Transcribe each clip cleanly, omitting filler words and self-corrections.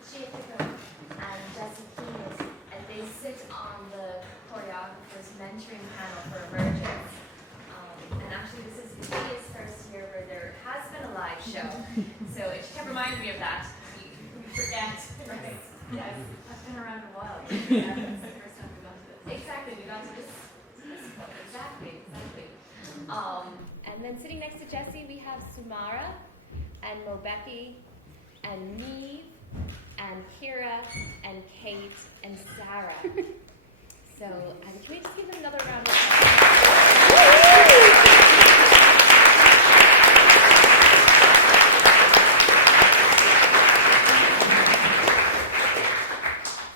Lucia Kickham and Jessie Keenan, and they sit on the choreographers mentoring panel for Emergence. And actually this is Lucia's first year where there has been a live show, so it kept reminding me of that. We forget. Right. Yes. I've been around a while. Yeah, that's the first time we got to this. Exactly, we got to this point. Exactly. And then sitting next to Jessie, we have Sumara and Mobeki and Neve and Kira and Kate and Sarah. So can we just give them another round of applause?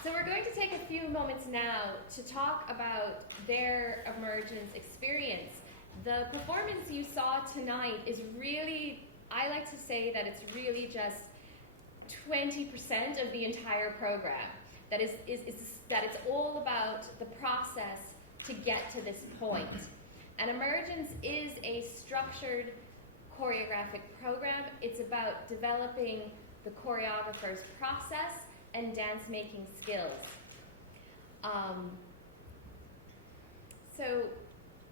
So we're going to take a few moments now to talk about their Emergence experience. The performance you saw tonight is really, I like to say that it's really just 20% of the entire program. That that it's all about the process to get to this point. And Emergence is a structured choreographic program. It's about developing the choreographer's process and dance-making skills. So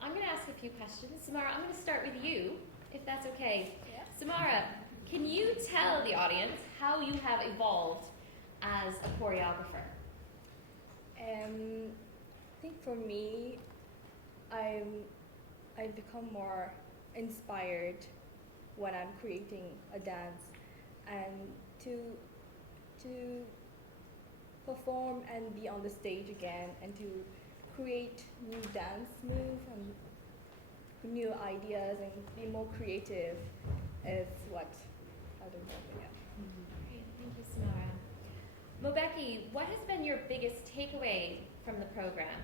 I'm going to ask a few questions. Samara, I'm going to start with you, if that's okay. Yeah. Samara, can you tell the audience how you have evolved as a choreographer? I think for me, I've become more inspired when I'm creating a dance, and to perform and be on the stage again, and to create new dance moves and new ideas and be more creative is what I don't know. Yeah. Great, thank you, Samara. Mobeki, what has been your biggest takeaway from the program?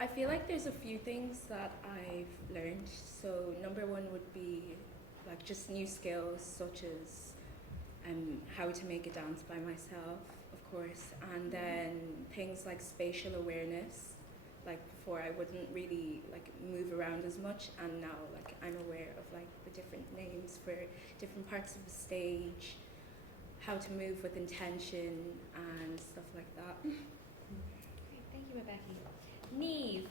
I feel like there's a few things that I've learned. So number one would be like just new skills, such as how to make a dance by myself, of course, and then things like spatial awareness. Like before, I wouldn't really like move around as much, and now like I'm aware of like the different names for different parts of the stage, how to move with intention and stuff like that. Great, thank you, Mobeki. Neve,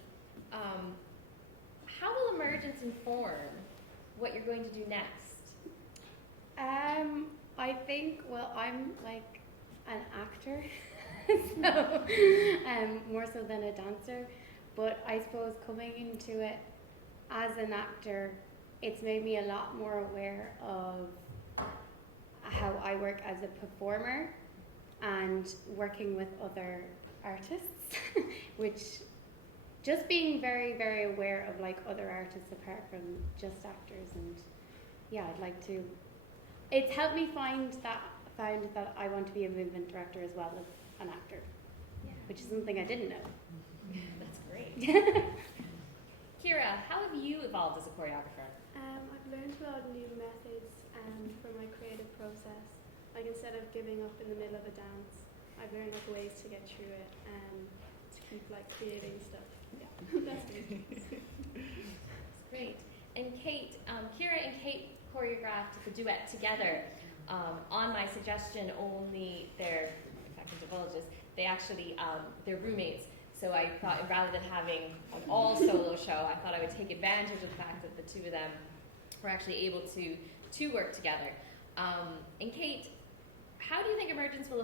how will Emergence inform what you're going to do next? I think, well, I'm like an actor, so more so than a dancer, but I suppose coming into it as an actor, it's made me a lot more aware of how I work as a performer and working with other artists, which just being very, very aware of like other artists apart from just actors, and yeah, I'd like to. It's helped me found that I want to be a movement director as well as an actor, which is something I didn't know. That's great. Kira, how have you evolved as a choreographer? I've learned a lot of new methods for my creative process. Like instead of giving up in the middle of a dance, I've learned like ways to get through it and to keep like creating stuff. Yeah, that's me. That's great. And Kate, Kira and Kate choreographed the duet together on my suggestion. Only they're, if I can divulge this, they actually they're roommates. So I thought rather than having an all solo show, I thought I would take advantage of the fact that the two of them were actually able to work together. And Kate, how do you think Emergence will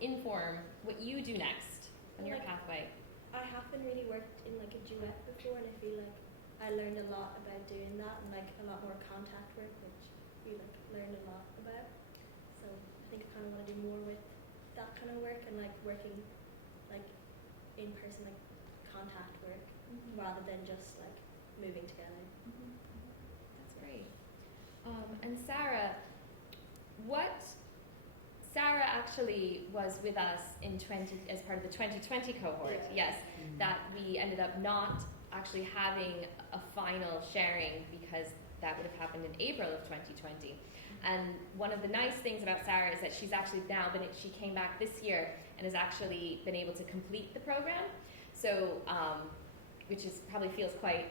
inform what you do next on your pathway? I haven't really worked in like a duet before, and I feel like I learned a lot about doing that, and like a lot more contact work, which we like learned a lot about. So I think I kind of want to do more with that kind of work, and like working like in person, like contact work, rather than just like moving together. That's great. And Sarah, Sarah actually was with us as part of the 2020 cohort. Yeah. Yes, that we ended up not actually having a final sharing because that would have happened in April of 2020. And one of the nice things about Sarah is that she's actually she came back this year and has actually been able to complete the program. So, which probably feels quite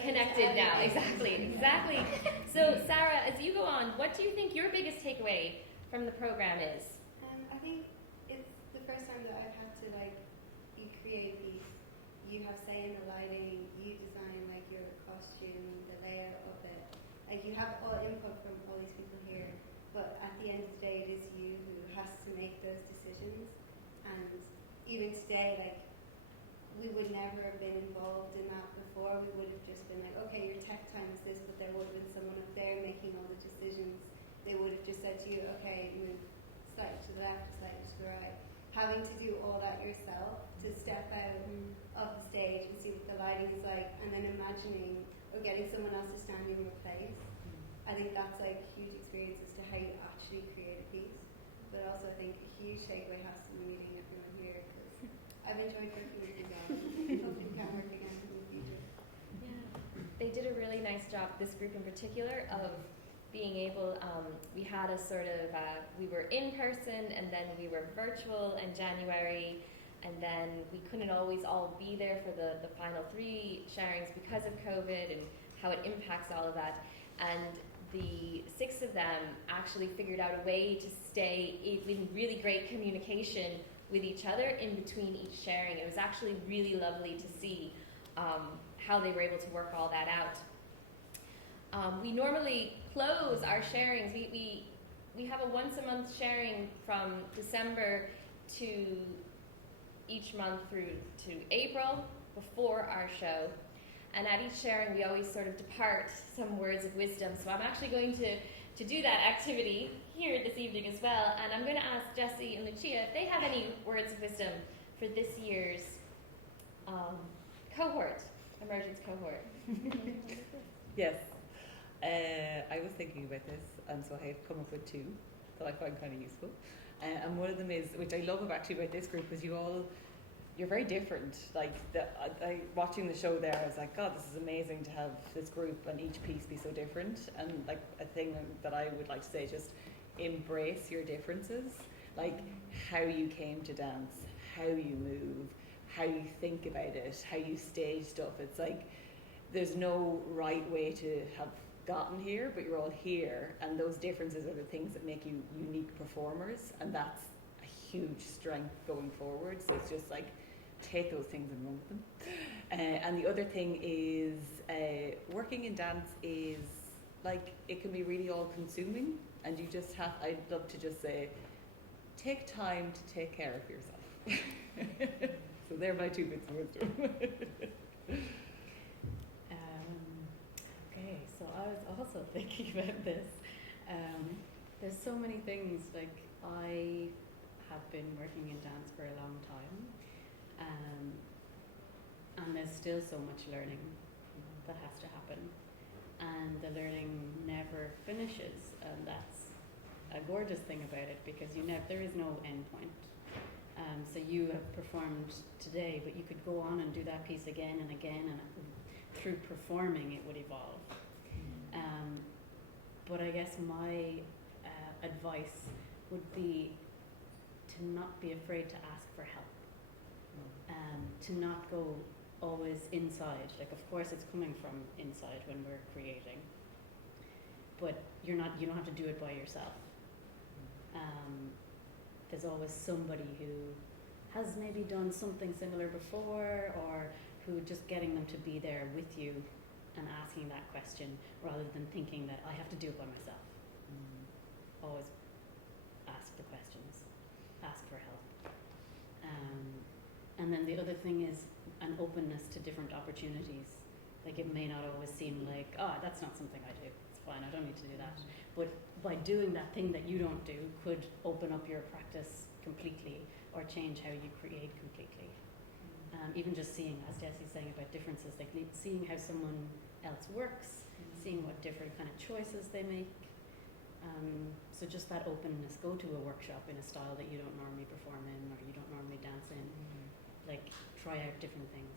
connected now. Exactly. So Sarah, as you go on, what do you think your biggest takeaway from the program is? I think it's the first time that I've had to you create a piece. You have say in the lighting, you design your costume, the layout of it. You have all input from all these people here, but at the end of the day, it is you who has to make those decisions. And even today, we would never have been involved in that before. We would have just been okay, your tech time is this, but there would have been someone up there making all the decisions. They would have just said to you, okay, move slightly to the left, slightly to the right. Having to do all that yourself, to step out of the stage and see what the lighting is like, and then imagining or getting someone else to stand in your place. I think that's huge experience as to how you actually create a piece. But also I think a huge takeaway has to be meeting everyone here, because I've enjoyed working with you guys. Hopefully we can work again in the future. Yeah, they did a really nice job, this group in particular, of being able, we had a sort of, we were in person and then we were virtual in January, and then we couldn't always all be there for the final 3 sharings because of COVID and how it impacts all of that. And the 6 of them actually figured out a way to stay in really great communication with each other in between each sharing. It was actually really lovely to see how they were able to work all that out. We normally close our sharings. We have a once a month sharing from December to each month through to April before our show. And at each sharing we always sort of depart some words of wisdom. So I'm actually going to do that activity here this evening as well. And I'm going to ask Jessie and Lucia if they have any words of wisdom for this year's cohort, Emergence cohort. Yes. I was thinking about this, and so I have come up with 2 that I find kind of useful. And one of them is, which I love about this group, is you're very different. Watching the show there, I was like, God, this is amazing to have this group and each piece be so different. And a thing that I would like to say, just embrace your differences, how you came to dance, how you move, how you think about it, how you stage stuff. It's there's no right way to have gotten here, but you're all here, and those differences are the things that make you unique performers, and that's a huge strength going forward. So it's just take those things and run with them. And the other thing is working in dance is it can be really all consuming, and you just have, I'd love to just say, take time to take care of yourself. So they're my 2 bits of wisdom. Okay, so I was also thinking about this. There's so many things, I have been working in dance for a long time, and there's still so much learning that has to happen, and the learning never finishes, and that's a gorgeous thing about it, because there is no end point. So you have performed today, but you could go on and do that piece again and again, and through performing it would evolve. But I guess my advice would be to not be afraid to ask for help, to not go always inside. Of course it's coming from inside when we're creating, but you don't have to do it by yourself. There's always somebody who has maybe done something similar before, or who just getting them to be there with you and asking that question, rather than thinking that I have to do it by myself. Always ask the questions, ask for help. And then the other thing is an openness to different opportunities. It may not always seem that's not something I do, it's fine, I don't need to do that. But by doing that thing that you don't do could open up your practice completely, or change how you create completely. Even just seeing, as Jessie's saying about differences, seeing how someone else works, seeing what different kind of choices they make. So just that openness, go to a workshop in a style that you don't normally perform in, or you don't normally dance in. Try out different things,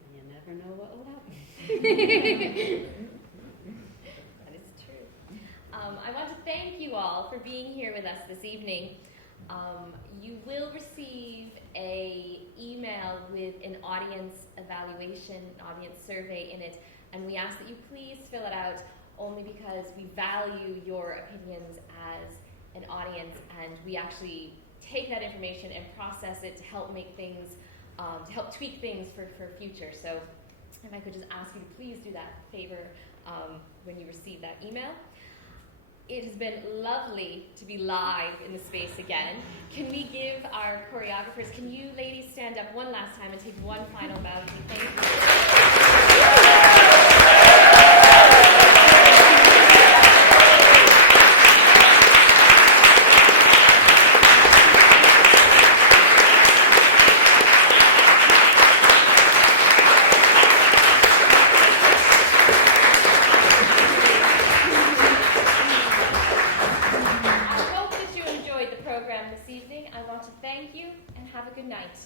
and you never know what will happen. That is true. I want to thank you all for being here with us this evening. You will receive an email with an audience evaluation, an audience survey in it, and we ask that you please fill it out, only because we value your opinions as an audience, and we actually take that information and process it to help make things, to help tweak things for future. So if I could just ask you to please do that favor when you receive that email. It has been lovely to be live in the space again. Can we give our choreographers, can you ladies stand up one last time and take one final bow? Thank you. This evening. I want to thank you and have a good night.